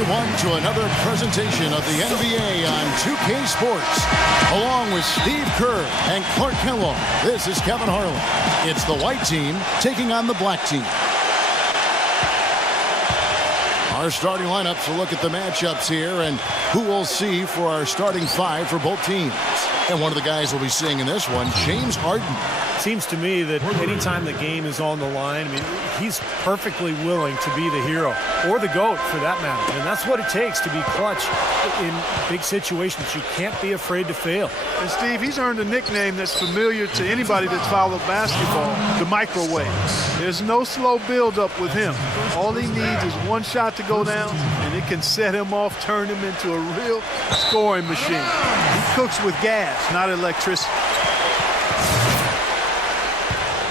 everyone, to another presentation of the NBA on 2K Sports. Along with Steve Kerr and Clark Kellogg, this is Kevin Harlan. It's the white team taking on the black team. Our starting lineups will look at the matchups here and who we'll see for our starting five for both teams. And one of the guys we'll be seeing in this one, James Harden. Seems to me that anytime the game is on the line, I mean, he's perfectly willing to be the hero or the GOAT for that matter. And that's what it takes to be clutch in big situations. You can't be afraid to fail. And Steve, he's earned a nickname that's familiar to anybody that's followed basketball, the microwave. There's no slow build-up with him. All he needs is one shot to go down, and it can set him off, turn him into a real scoring machine. He cooks with gas, not electricity.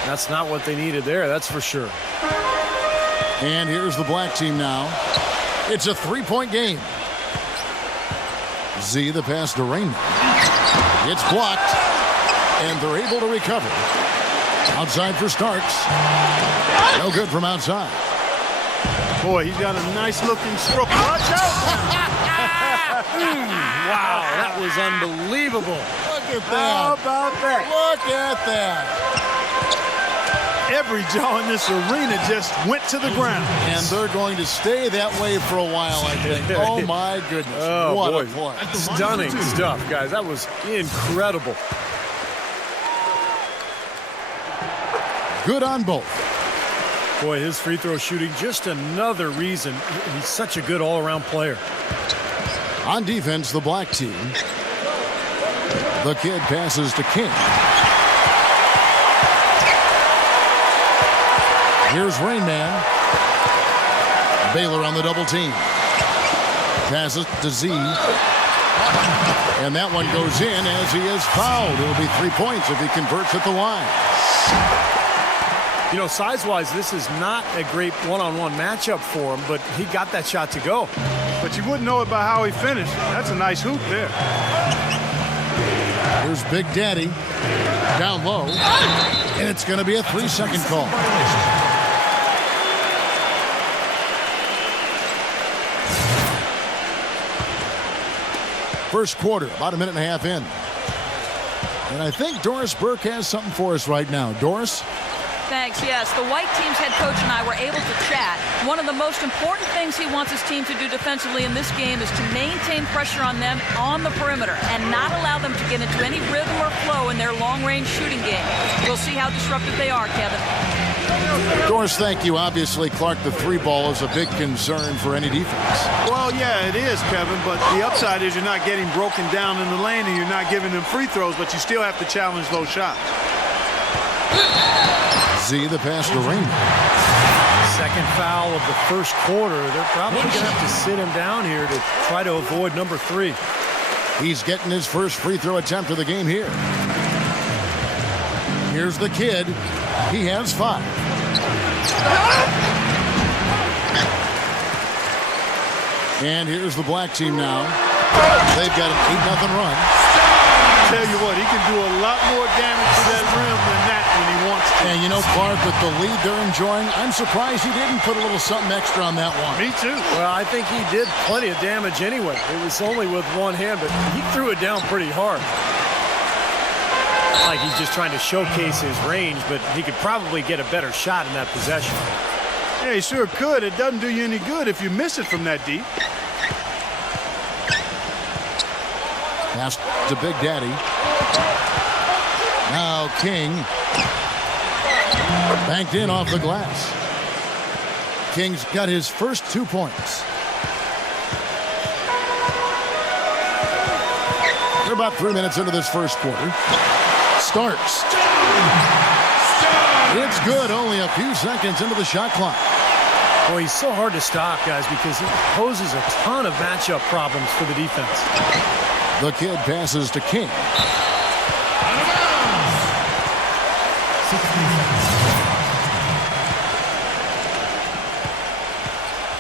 That's not what they needed there, that's for sure. And here's the black team now. It's a three-point game. Z, the pass to Raymond. It's blocked, and they're able to recover. Outside for Starks. No good from outside. Boy, he's got a nice-looking stroke. Watch out! Wow, that was unbelievable. Look at that. How about that? Look at that. Every jaw in this arena just went to the ground. And they're going to stay that way for a while, I think. Oh, my goodness. Oh, what boy. a play. Stunning stuff, guys. That was incredible. Good on both. Boy, his free throw shooting, just another reason he's such a good all-around player. On defense, the black team. The kid passes to King. Here's Rain Man. Baylor on the double team. Passes to Z. And that one goes in as he is fouled. It'll be 3 points if he converts at the line. You know, size-wise, this is not a great one-on-one matchup for him, but he got that shot to go. But you wouldn't know it by how he finished. That's a nice hoop there. Here's Big Daddy. Down low. And it's going to be a 3-second call. First quarter, about a minute and a half in. And I think Doris Burke has something for us right now. Doris? Thanks, yes. The white team's head coach and I were able to chat. One of the most important things he wants his team to do defensively in this game is to maintain pressure on them on the perimeter and not allow them to get into any rhythm or flow in their long-range shooting game. We'll see how disruptive they are, Kevin. Doris, thank you. Obviously, Clark, the three ball is a big concern for any defense. Well, yeah, it is, Kevin, but the upside is you're not getting broken down in the lane and you're not giving them free throws, but you still have to challenge those shots. Z, the pass to Raymond. Second foul of the first quarter. They're probably going to have to sit him down here to try to avoid number 3. He's getting his first free throw attempt of the game here. Here's the kid. He has 5. And here's the black team now. They've got an 8-0 run. Tell you what, he can do a lot more damage to that rim than that when he wants to. And you know, Clark, with the lead they're enjoying, I'm surprised he didn't put a little something extra on that one. Me too. Well, I think he did plenty of damage anyway. It was only with one hand, but he threw it down pretty hard. Like he's just trying to showcase his range, but he could probably get a better shot in that possession. Yeah, he sure could. It doesn't do you any good if you miss it from that deep. Pass to Big Daddy. Now King. Banked in off the glass. King's got his first 2 points. We're about 3 minutes into this first quarter. Starks. It's good, only a few seconds into the shot clock. Boy, he's so hard to stop, guys, because he poses a ton of matchup problems for the defense. The kid passes to King.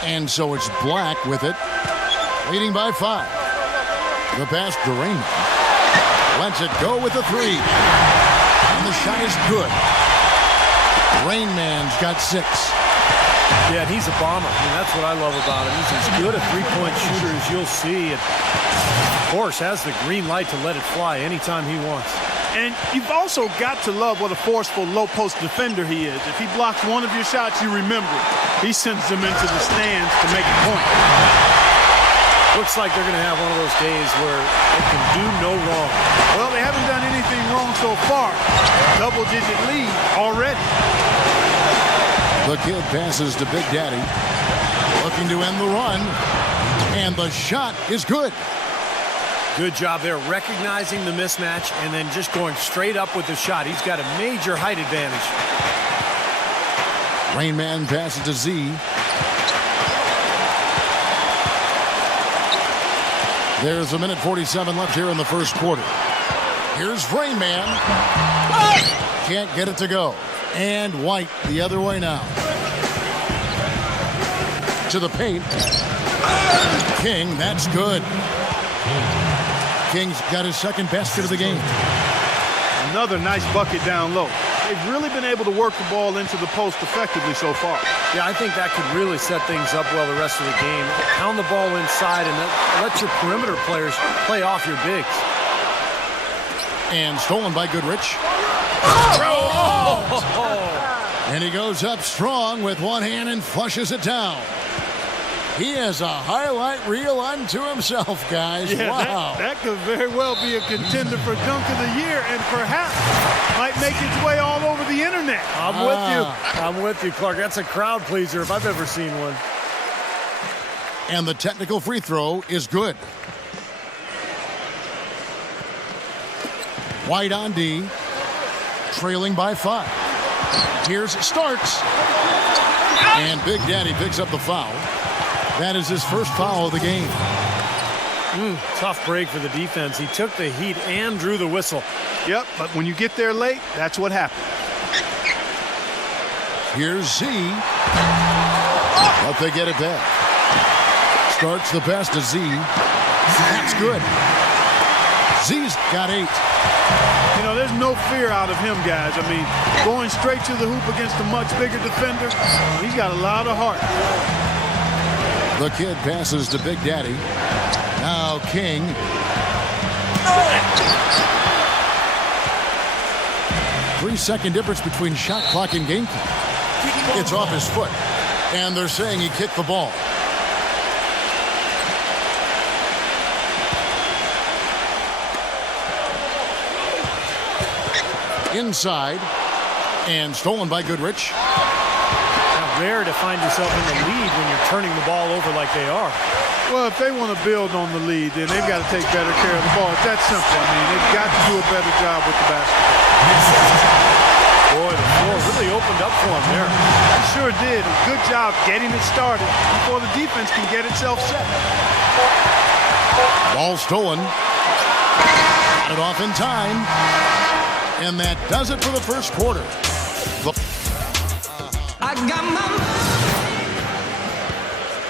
And so it's Black with it, leading by 5. The pass to Raymond. Lets it go with the 3. And the shot is good. Rain Man's got 6. Yeah, and he's a bomber. I mean, that's what I love about him. He's as good a three-point shooter as you'll see. And of course, has the green light to let it fly anytime he wants. And you've also got to love what a forceful low-post defender he is. If he blocks one of your shots, you remember it. He sends them into the stands to make a point. Looks like they're going to have one of those days where they can do no wrong. Well, they haven't done anything wrong so far. Double-digit lead already. The kid passes to Big Daddy. Looking to end the run. And the shot is good. Good job there recognizing the mismatch and then just going straight up with the shot. He's got a major height advantage. Rain Man passes to Z. There's a minute 47 left here in the first quarter. Here's Rain Man. Can't get it to go. And White the other way now. To the paint. King, that's good. King's got his second basket of the game. Another nice bucket down low. They've really been able to work the ball into the post effectively so far. Yeah, I think that could really set things up well the rest of the game. Pound the ball inside and let your perimeter players play off your bigs. And stolen by Goodrich. And he goes up strong with one hand and flushes it down. He has a highlight reel unto himself, guys. Yeah, wow. That could very well be a contender for Dunk of the Year and perhaps might make its way all over the internet. I'm with you. I'm with you, Clark. That's a crowd pleaser if I've ever seen one. And the technical free throw is good. White on D, trailing by 5. Here's Starks. And Big Daddy picks up the foul. That is his first foul of the game. Tough break for the defense. He took the heat and drew the whistle. Yep, but when you get there late, that's what happens. Here's Z. But they get it back. Starts the pass to Z. That's good. Z's got 8. You know, there's no fear out of him, guys. I mean, going straight to the hoop against a much bigger defender, he's got a lot of heart. The kid passes to Big Daddy. Now King. Three-second difference between shot clock and game clock. It's off his foot. And they're saying he kicked the ball. Inside. And stolen by Goodrich. Rare to find yourself in the lead when you're turning the ball over like they are. Well, if they want to build on the lead, then they've got to take better care of the ball. It's that simple. I mean, they've got to do a better job with the basketball. Boy, the floor really opened up for him there. He sure did. A good job getting it started before the defense can get itself set. Ball stolen. Got it off in time. And that does it for the first quarter.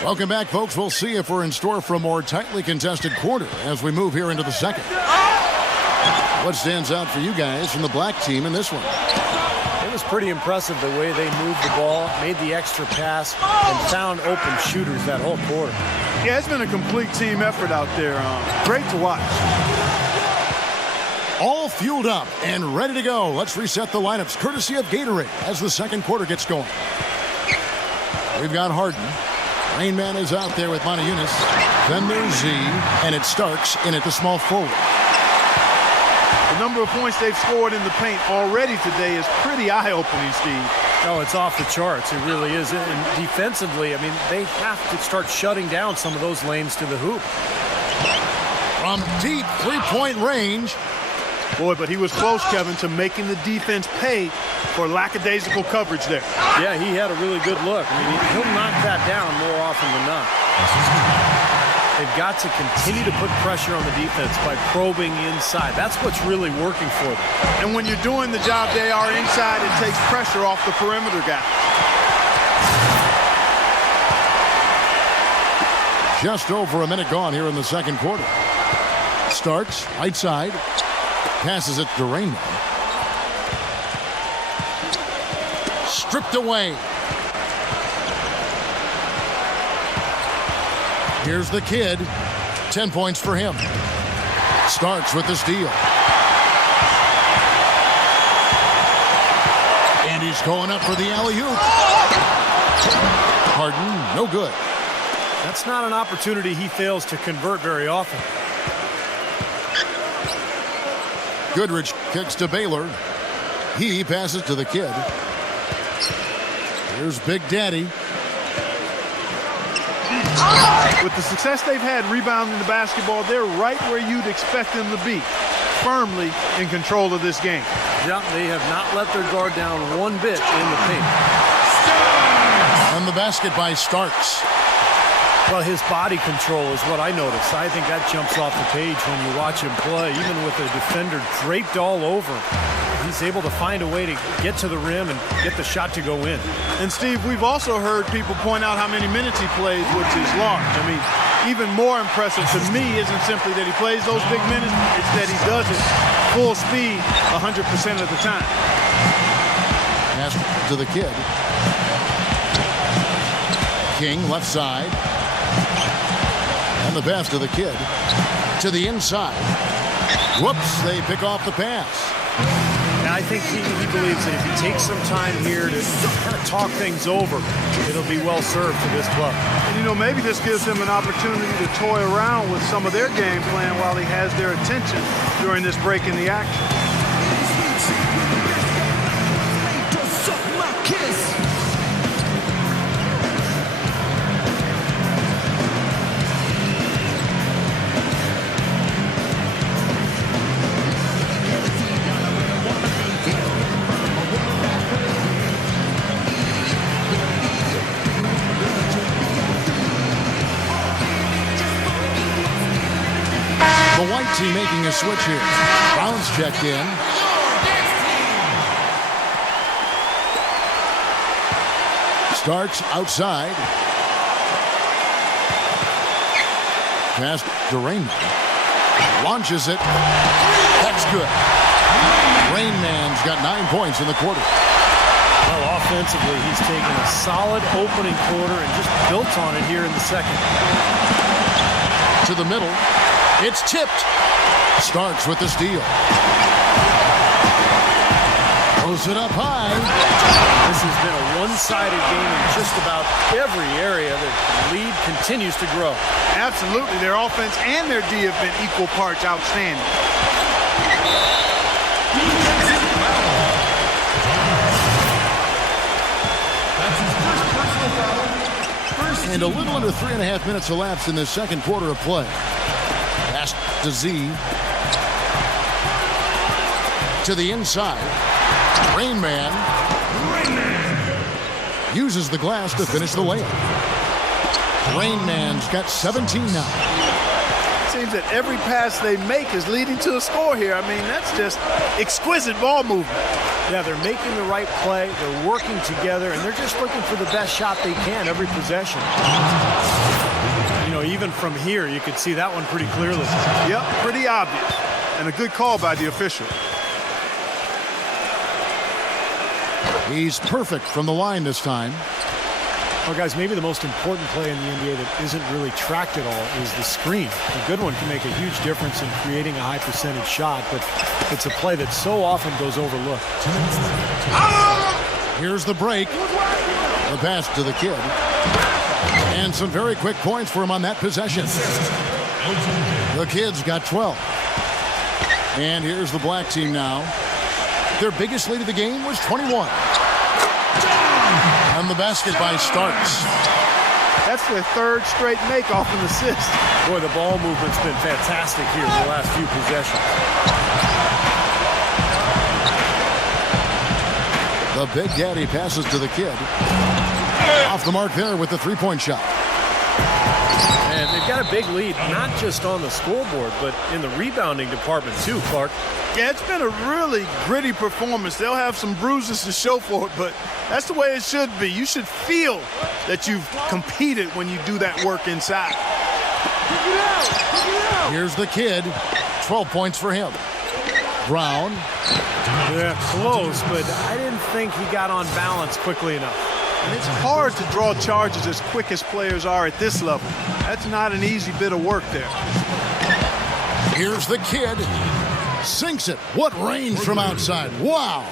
Welcome back, folks. We'll see if we're in store for a more tightly contested quarter as we move here into the second. What stands out for you guys from the black team in this one? It was pretty impressive the way they moved the ball, made the extra pass, and found open shooters that whole quarter. Yeah, it's been a complete team effort out there. Great to watch. All fueled up and ready to go. Let's reset the lineups courtesy of Gatorade as the second quarter gets going. We've got Harden. Rain Man is out there with Monty Eunice. Then there's Z, and it Starks in at the small forward. The number of points they've scored in the paint already today is pretty eye-opening, Steve. Oh, it's off the charts. It really is. And defensively, I mean, they have to start shutting down some of those lanes to the hoop. From deep three-point range. Boy, but he was close, Kevin, to making the defense pay for lackadaisical coverage there. Yeah, he had a really good look. I mean, he'll knock that down more often than not. They've got to continue to put pressure on the defense by probing inside. That's what's really working for them. And when you're doing the job they are inside, it takes pressure off the perimeter guy. Just over a minute gone here in the second quarter. Starks, right side. Passes it to Rainman. Stripped away. Here's the kid. 10 points for him. Starks with the steal. And he's going up for the alley-oop. Harden, no good. That's not an opportunity he fails to convert very often. Goodrich kicks to Baylor. He passes to the kid. Here's Big Daddy. With the success they've had rebounding the basketball, they're right where you'd expect them to be, firmly in control of this game. Yeah, they have not let their guard down one bit in the paint. And the basket by Starks. Well, his body control is what I noticed. I think that jumps off the page when you watch him play. Even with the defender draped all over, he's able to find a way to get to the rim and get the shot to go in. And, Steve, we've also heard people point out how many minutes he plays, which is large. I mean, even more impressive to me isn't simply that he plays those big minutes, it's that he does it full speed 100% of the time. Pass to the kid. King, left side. And the pass to the kid. To the inside. Whoops, they pick off the pass. And I think he believes that if he takes some time here to kind of talk things over, it'll be well served for this club. And, you know, maybe this gives him an opportunity to toy around with some of their game plan while he has their attention during this break in the action. The white team making a switch here. Brown's checked in. Starks outside. Pass to Rainman. Launches it. That's good. Rainman's got 9 points in the quarter. Well, offensively, he's taken a solid opening quarter and just built on it here in the second. To the middle. It's tipped. Starks with the steal. Throws it up high. This has been a one-sided game in just about every area. The lead continues to grow. Absolutely. Their offense and their D have been equal parts outstanding. And a little under 3.5 minutes elapsed in this second quarter of play. Pass to Z. To the inside. Rainman uses the glass to finish the layup. Rainman's got 17 now. Seems that every pass they make is leading to a score here. I mean, that's just exquisite ball movement. Yeah, they're making the right play, they're working together, and they're just looking for the best shot they can every possession. You know, even from here, you could see that one pretty clearly. Yep, pretty obvious. And a good call by the official. He's perfect from the line this time. Well, guys, maybe the most important play in the NBA that isn't really tracked at all is the screen. A good one can make a huge difference in creating a high percentage shot, but it's a play that so often goes overlooked. Here's the break. The pass to the kid. And some very quick points for him on that possession. The kid's got 12. And here's the black team now. Their biggest lead of the game was 21. And the basket by Starks. That's their third straight make off an assist. Boy, the ball movement's been fantastic here in the last few possessions. The Big Daddy passes to the kid. Off the mark there with the three-point shot. And they've got a big lead, not just on the scoreboard, but in the rebounding department too, Clark. Yeah, it's been a really gritty performance. They'll have some bruises to show for it, but that's the way it should be. You should feel that you've competed when you do that work inside. Here's the kid. 12 points for him. Brown. Yeah, close, but I didn't think he got on balance quickly enough. And it's hard to draw charges as quick as players are at this level. That's not an easy bit of work there. Here's the kid. Sinks it. What range from outside. Wow.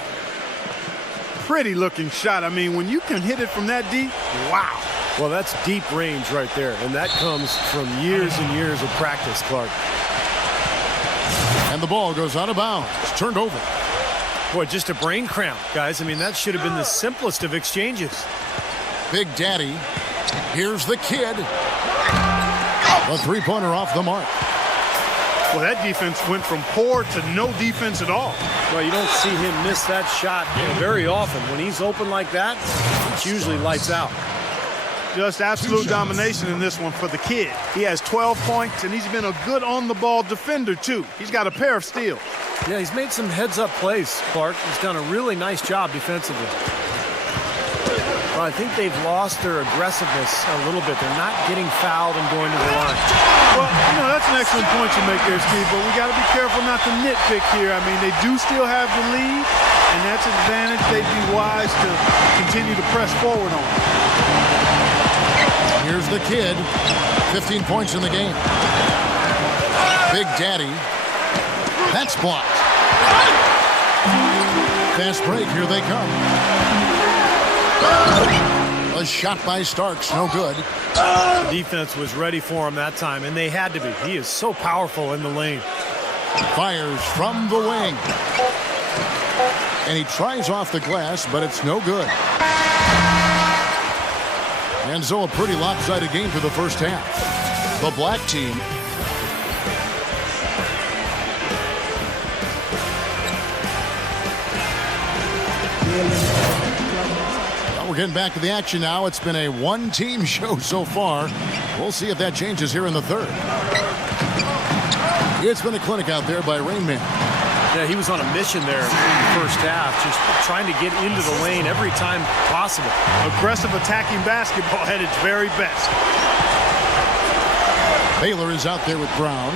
Pretty looking shot. I mean, when you can hit it from that deep, wow. Well, that's deep range right there, and that comes from years and years of practice, Clark. And the ball goes out of bounds. It's turned over. Boy, just a brain cramp, guys. I mean, that should have been the simplest of exchanges. Big Daddy. Here's the kid. A three-pointer off the mark. Well, that defense went from poor to no defense at all. Well, you don't see him miss that shot very often. When he's open like that, it's usually lights out. Just absolute domination in this one for the kid. He has 12 points, and he's been a good on-the-ball defender, too. He's got a pair of steals. Yeah, he's made some heads-up plays, Clark. He's done a really nice job defensively. Well, I think they've lost their aggressiveness a little bit. They're not getting fouled and going to the line. Well, you know, that's an excellent point you make there, Steve, but we got to be careful not to nitpick here. I mean, they do still have the lead, and that's an advantage. They'd be wise to continue to press forward on. Here's the kid. 15 points in the game. Big Daddy. That's blocked. Fast break. Here they come. A shot by Starks. No good. The defense was ready for him that time, and they had to be. He is so powerful in the lane. Fires from the wing. And he tries off the glass, but it's no good. And so a pretty lopsided game for the first half. The black team we're getting back to the action now. It's been a one-team show so far. We'll see if that changes here in the third. It's been a clinic out there by Rain Man. Yeah, he was on a mission there in the first half, just trying to get into the lane every time possible. Aggressive attacking basketball at its very best. Baylor is out there with Brown,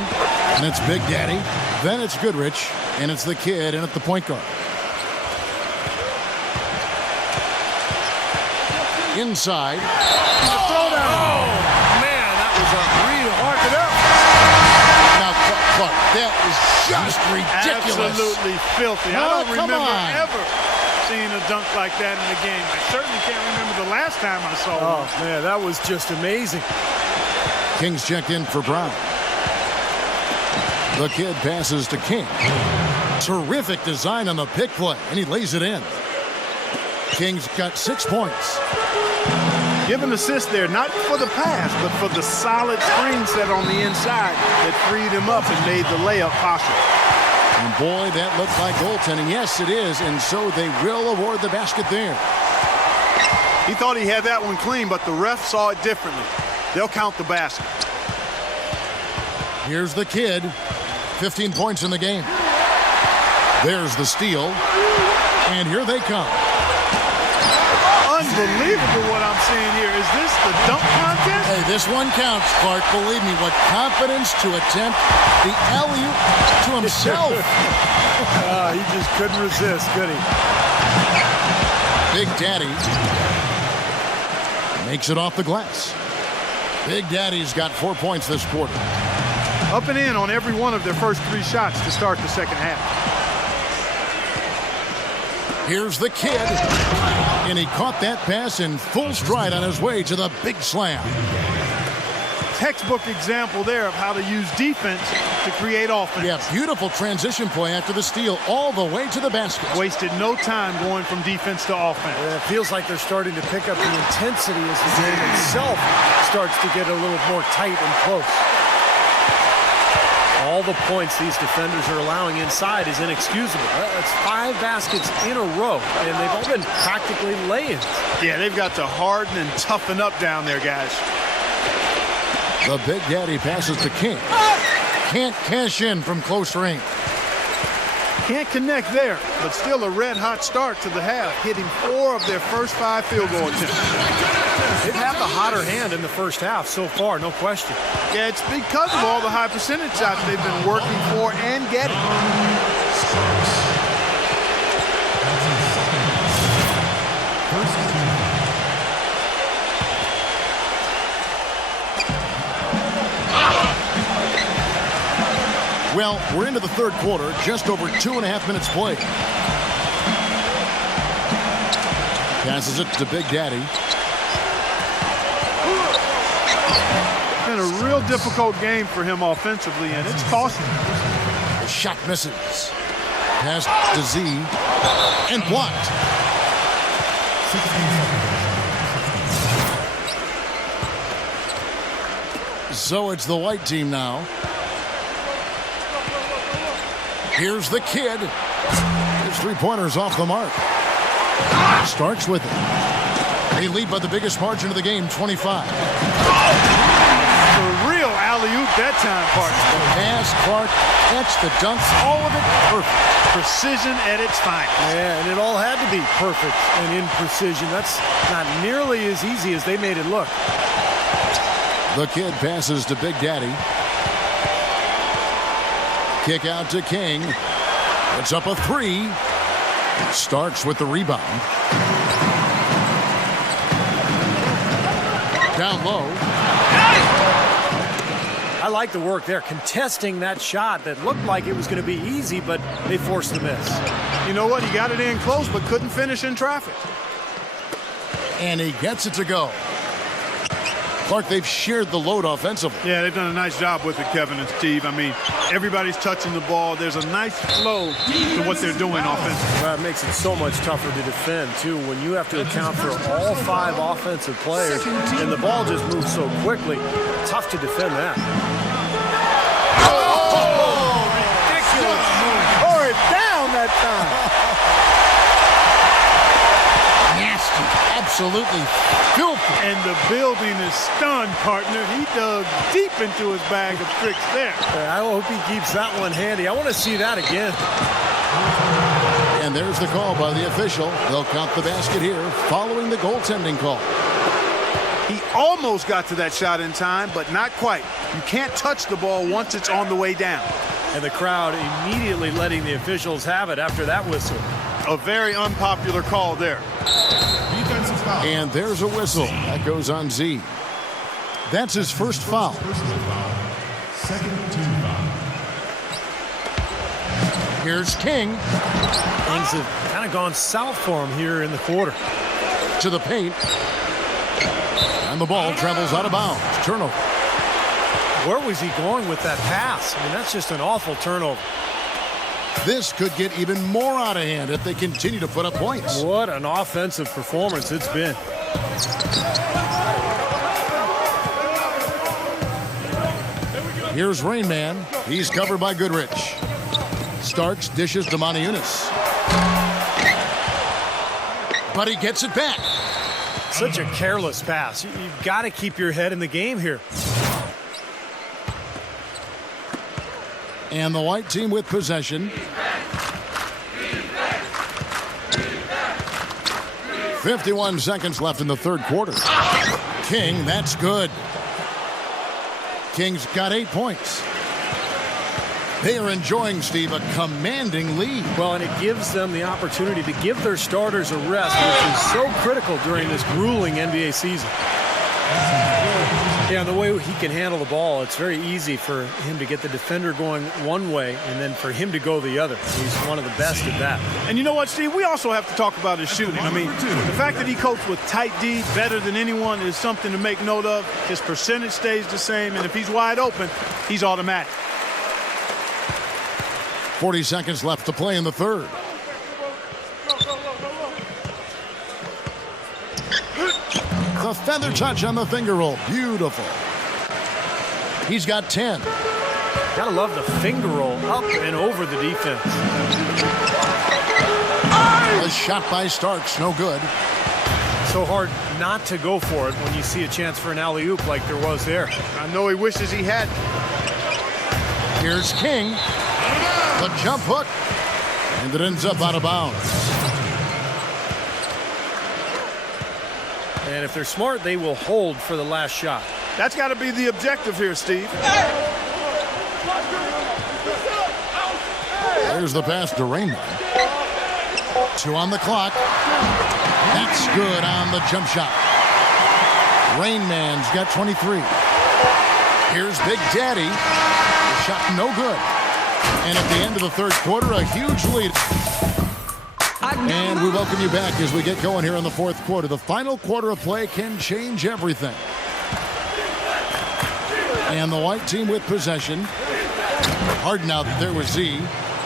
and it's Big Daddy. Then it's Goodrich, and it's the kid, and it's the point guard. Inside. Oh, man, that was unreal. Mark it up. Now, Clark, that is just ridiculous. Absolutely filthy. I don't come remember on. ever seeing a dunk like that in the game. I certainly can't remember the last time I saw one. Oh, man, that was just amazing. Kings checked in for Brown. The kid passes to King. Terrific design on the pick play, and he lays it in. King's got 6 points. Give an assist there, not for the pass, but for the solid screen set on the inside that freed him up and made the layup possible. And boy, that looked like goaltending. Yes, it is, and so they will award the basket there. He thought he had that one clean, but the ref saw it differently. They'll count the basket. Here's the kid. 15 points in the game. There's the steal. And here they come. Unbelievable what I'm seeing here. Is this the dunk contest? Hey, this one counts, Clark. Believe me, what confidence to attempt the alley-oop to himself. He just couldn't resist, could he? Big Daddy makes it off the glass. Big Daddy's got 4 points this quarter. Up and in on every one of their first 3 shots to start the second half. Here's the kid. And he caught that pass in full stride on his way to the big slam. Textbook example there of how to use defense to create offense. Yeah, beautiful transition play after the steal all the way to the basket. Wasted no time going from defense to offense. It feels like they're starting to pick up the intensity as the game itself starts to get a little more tight and close. All the points these defenders are allowing inside is inexcusable. That's 5 baskets in a row, and they've all been practically lay-ins. Yeah, they've got to harden and toughen up down there, guys. The Big Daddy passes to King. Can't cash in from close range. Can't connect there, but still a red-hot start to the half, hitting 4 of their first 5 field goal attempts. They've had the hotter hand in the first half so far, no question. Yeah, it's because of all the high percentage shots they've been working for and getting. Well, we're into the third quarter, just over 2.5 minutes played. Passes it to Big Daddy. Been a real difficult game for him offensively, and it's costing him. The shot misses. Pass to Z and blocked. So it's the white team now. Here's the kid. His three-pointers off the mark. Starks with it. They lead by the biggest margin of the game, 25. A real alley-oop that time, partner. Pass, Clark, catch, the dunks, all of it perfect. Precision at its finest. Yeah, and it all had to be perfect and in precision. That's not nearly as easy as they made it look. The kid passes to Big Daddy. Kick out to King. It's up a three. Starks with the rebound. Down low. I like the work there, contesting that shot that looked like it was going to be easy, but they forced the miss. You know what? He got it in close, but couldn't finish in traffic. And he gets it to go. Clark, they've shared the load offensively. Yeah, they've done a nice job with it, Kevin and Steve. I mean, everybody's touching the ball. There's a nice flow to what they're doing offensively. Well, it makes it so much tougher to defend, too, when you have to account for all 5 offensive players, and the ball just moves so quickly. Tough to defend that. Oh, ridiculous move. Tore it down that time. Nasty. Absolutely filthy. And the building is stunned, partner. He dug deep into his bag of tricks there. I hope he keeps that one handy. I want to see that again. And there's the call by the official. They'll count the basket here following the goaltending call. He almost got to that shot in time, but not quite. You can't touch the ball once it's on the way down. And the crowd immediately letting the officials have it after that whistle. A very unpopular call there. And there's a whistle. That goes on Z. That's his first foul. Here's King. Things have kind of gone south for him here in the quarter. To the paint. And the ball travels out of bounds. Turnover. Where was he going with that pass? I mean, that's just an awful turnover. This could get even more out of hand if they continue to put up points. What an offensive performance it's been. Here's Rain Man. He's covered by Goodrich. Starks dishes to Maniunas. But he gets it back. Such a careless pass. You've got to keep your head in the game here. And the white team with possession. 51 seconds left in the third quarter. King, that's good. King's got 8 points. They are enjoying, Steve, a commanding lead. Well, and it gives them the opportunity to give their starters a rest, which is so critical during this grueling NBA season. Yeah, and the way he can handle the ball, it's very easy for him to get the defender going one way and then for him to go the other. He's one of the best at that. And you know what, Steve? We also have to talk about his shooting. I mean, the fact that he copes with tight D better than anyone is something to make note of. His percentage stays the same, and if he's wide open, he's automatic. 40 seconds left to play in the third. The feather touch on the finger roll. Beautiful. He's got 10. Gotta love the finger roll up and over the defense. A shot by Starks, no good. So hard not to go for it when you see a chance for an alley-oop like there was there. I know he wishes he had. Here's King. The jump hook. And it ends up out of bounds. And if they're smart, they will hold for the last shot. That's got to be the objective here, Steve. There's the pass to Rainman. 2 on the clock. That's good on the jump shot. Rainman's got 23. Here's Big Daddy. The shot no good. And at the end of the third quarter, a huge lead. And we welcome you back as we get going here in the fourth quarter. The final quarter of play can change everything. And the white team with possession. Harden out there with Z.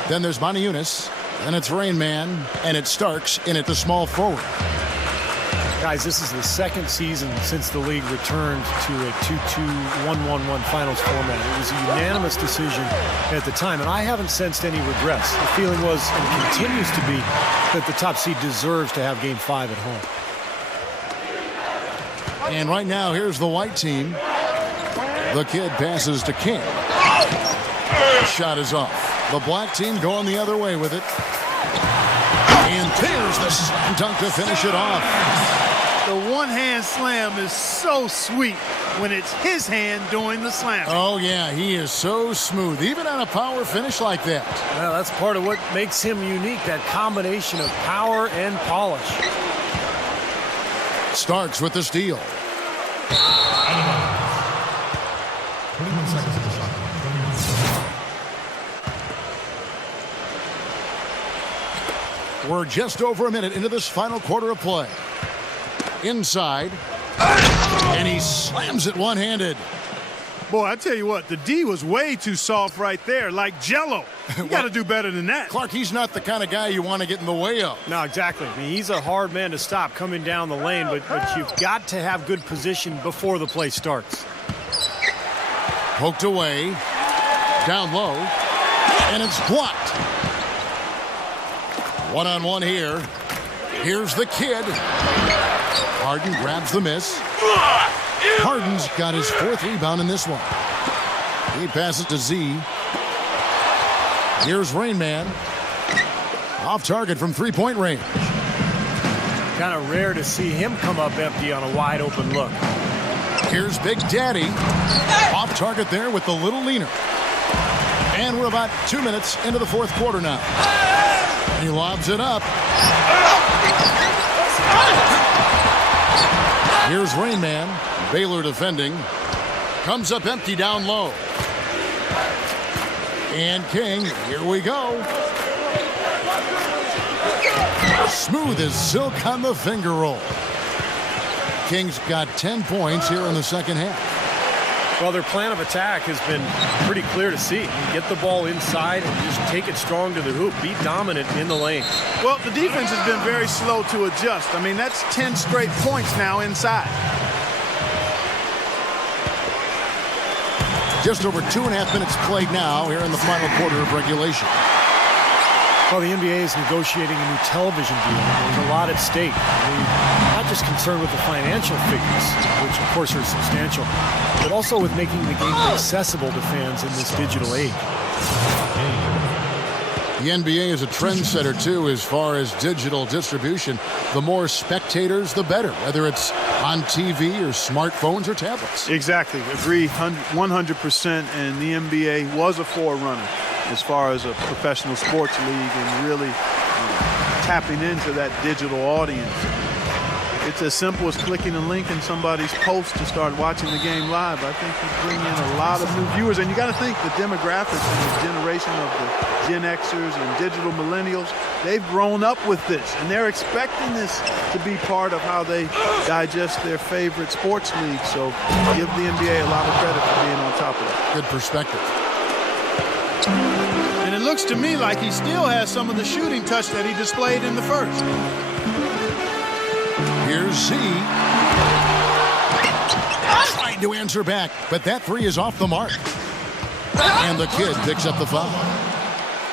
Then there's Moniunas. And it's Rain Man. And it's Starks in at the small forward. Guys, this is the second season since the league returned to a 2-2-1-1-1 finals format. It was a unanimous decision at the time, and I haven't sensed any regrets. The feeling was, and continues to be, that the top seed deserves to have Game 5 at home. And right now, here's the white team. The kid passes to King. Shot is off. The black team going the other way with it. And there's the slam dunk to finish it off. The one-hand slam is so sweet when it's his hand doing the slam. Oh, yeah, he is so smooth, even on a power finish like that. Well, that's part of what makes him unique, that combination of power and polish. Starks with the steal. 21 seconds of the shot. We're just over a minute into this final quarter of play. Inside. And he slams it one-handed. Boy, I tell you what, the D was way too soft right there, like Jell-O. You got to do better than that. Clark, he's not the kind of guy you want to get in the way of. No, exactly. I mean, he's a hard man to stop coming down the lane, but you've got to have good position before the play starts. Poked away. Down low. And it's blocked. One-on-one here. Here's the kid. Harden grabs the miss. Harden's got his fourth rebound in this one. He passes to Z. Here's Rain Man. Off target from three-point range. Kind of rare to see him come up empty on a wide open look. Here's Big Daddy. Off target there with the little leaner. And we're about 2 minutes into the fourth quarter now. He lobs it up. Here's Rain Man. Baylor defending. Comes up empty down low. And King, here we go. Smooth as silk on the finger roll. King's got 10 points here in the second half. Well, their plan of attack has been pretty clear to see. You get the ball inside and just take it strong to the hoop. Be dominant in the lane. Well, the defense has been very slow to adjust. I mean, that's 10 straight points now inside. Just over 2.5 minutes played now here in the final quarter of regulation. Well, the NBA is negotiating a new television deal. There's a lot at stake. They're not just concerned with the financial figures, which of course are substantial, but also with making the game accessible to fans in this digital age. The NBA is a trendsetter, too, as far as digital distribution. The more spectators, the better, whether it's on TV or smartphones or tablets. Exactly. Agree 100%. And the NBA was a forerunner as far as a professional sports league and really tapping into that digital audience. It's as simple as clicking a link in somebody's post to start watching the game live. I think you bring in a lot of new viewers. And you got to think the demographics and the generation of the Gen Xers and digital millennials, they've grown up with this. And they're expecting this to be part of how they digest their favorite sports league. So give the NBA a lot of credit for being on top of it. Good perspective. And it looks to me like he still has some of the shooting touch that he displayed in the first. Here's Z. Trying to answer back, but that three is off the mark. And the kid picks up the foul.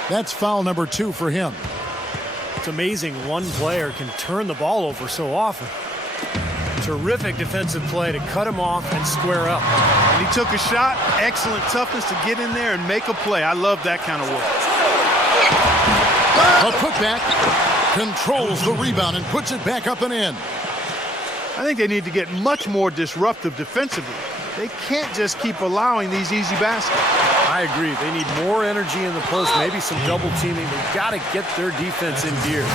That's foul number 2 for him. It's amazing one player can turn the ball over so often. Terrific defensive play to cut him off and square up. And he took a shot, excellent toughness to get in there and make a play. I love that kind of work. A putback, controls the rebound and puts it back up and in. I think they need to get much more disruptive defensively. They can't just keep allowing these easy baskets. I agree. They need more energy in the post, maybe some double teaming. They've got to get their defense in gear.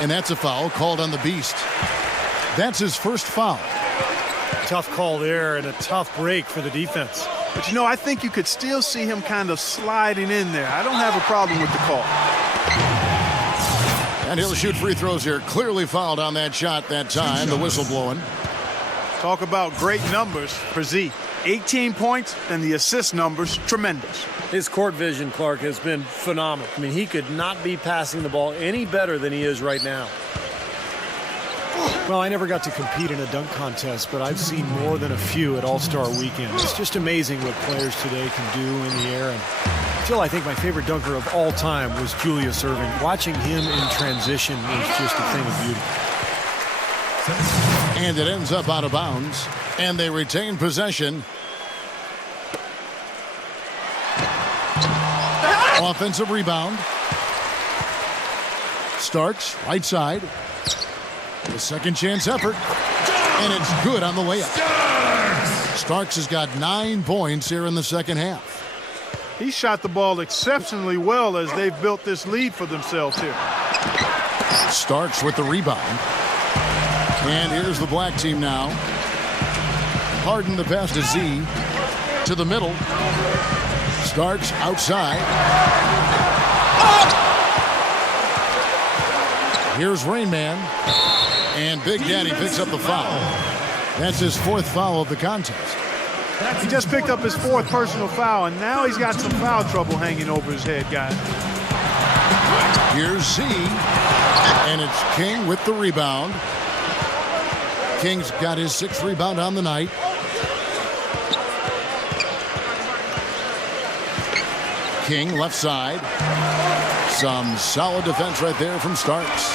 And that's a foul called on the Beast. That's his first foul. Tough call there and a tough break for the defense. But, you know, I think you could still see him kind of sliding in there. I don't have a problem with the call. And he'll shoot free throws here. Clearly fouled on that shot that time. The whistle blowing. Talk about great numbers for Z. 18 points, and the assist numbers, tremendous. His court vision, Clark, has been phenomenal. I mean, he could not be passing the ball any better than he is right now. Well, I never got to compete in a dunk contest, but I've seen more than a few at All-Star Weekend. It's just amazing what players today can do in the air. And still, I think my favorite dunker of all time was Julius Erving. Watching him in transition is just a thing of beauty. And it ends up out of bounds. And they retain possession. Offensive rebound. Starks, right side. The second chance effort. And it's good on the layup. Starks has got 9 points here in the second half. He shot the ball exceptionally well as they've built this lead for themselves here. Starks with the rebound. And here's the black team now. Harden the pass to Z. To the middle. Starks outside. Here's Rain Man. And Big Daddy picks up the foul. That's his 4th foul of the contest. He just picked up his 4th personal foul, and now he's got some foul trouble hanging over his head, guys. Here's Z. And it's King with the rebound. King's got his 6th rebound on the night. King left side. Some solid defense right there from Starks.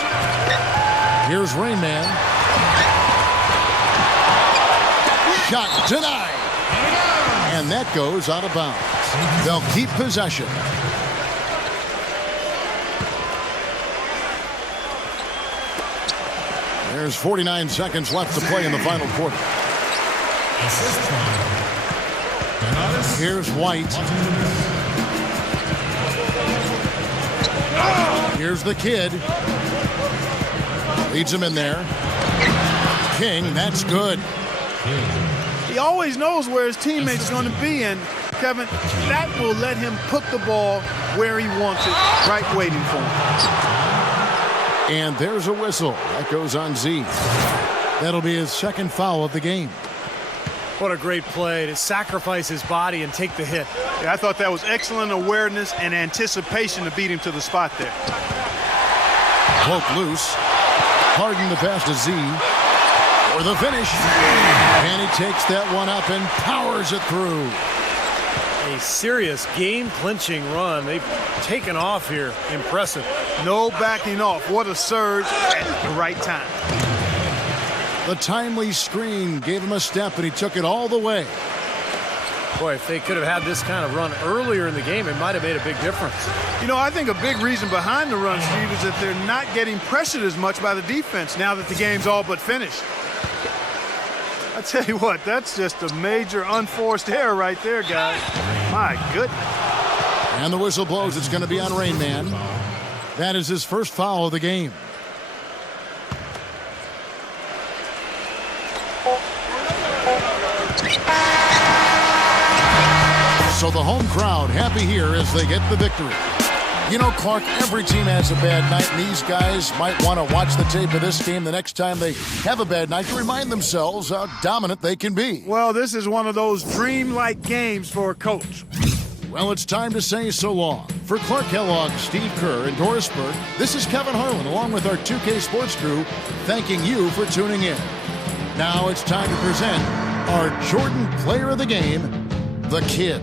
Here's Rain Man. Shot denied. And that goes out of bounds. They'll keep possession. There's 49 seconds left to play in the final quarter. Here's White. Here's the kid. Leads him in there. King, that's good. He always knows where his teammate's going to be, and Kevin, that will let him put the ball where he wants it, right waiting for him. And there's a whistle. That goes on Z. That'll be his 2nd foul of the game. What a great play to sacrifice his body and take the hit. Yeah, I thought that was excellent awareness and anticipation to beat him to the spot there. Cloak loose. Harden the pass to Z. For the finish. And he takes that one up and powers it through. A serious game-clinching run. They've taken off here. Impressive. No backing off. What a surge at the right time. The timely screen gave him a step, and he took it all the way. Boy, if they could have had this kind of run earlier in the game, it might have made a big difference. You know, I think a big reason behind the run, Steve, is that they're not getting pressured as much by the defense now that the game's all but finished. I tell you what, that's just a major unforced error right there, guys. My goodness. And the whistle blows. It's going to be on Rain Man. That is his 1st foul of the game. So the home crowd happy here as they get the victory. You know, Clark, every team has a bad night, and these guys might want to watch the tape of this game the next time they have a bad night to remind themselves how dominant they can be. Well, this is one of those dream-like games for a coach. Well, it's time to say so long. For Clark Kellogg, Steve Kerr, and Doris Burke, this is Kevin Harlan, along with our 2K Sports crew, thanking you for tuning in. Now it's time to present our Jordan Player of the Game, the Kid.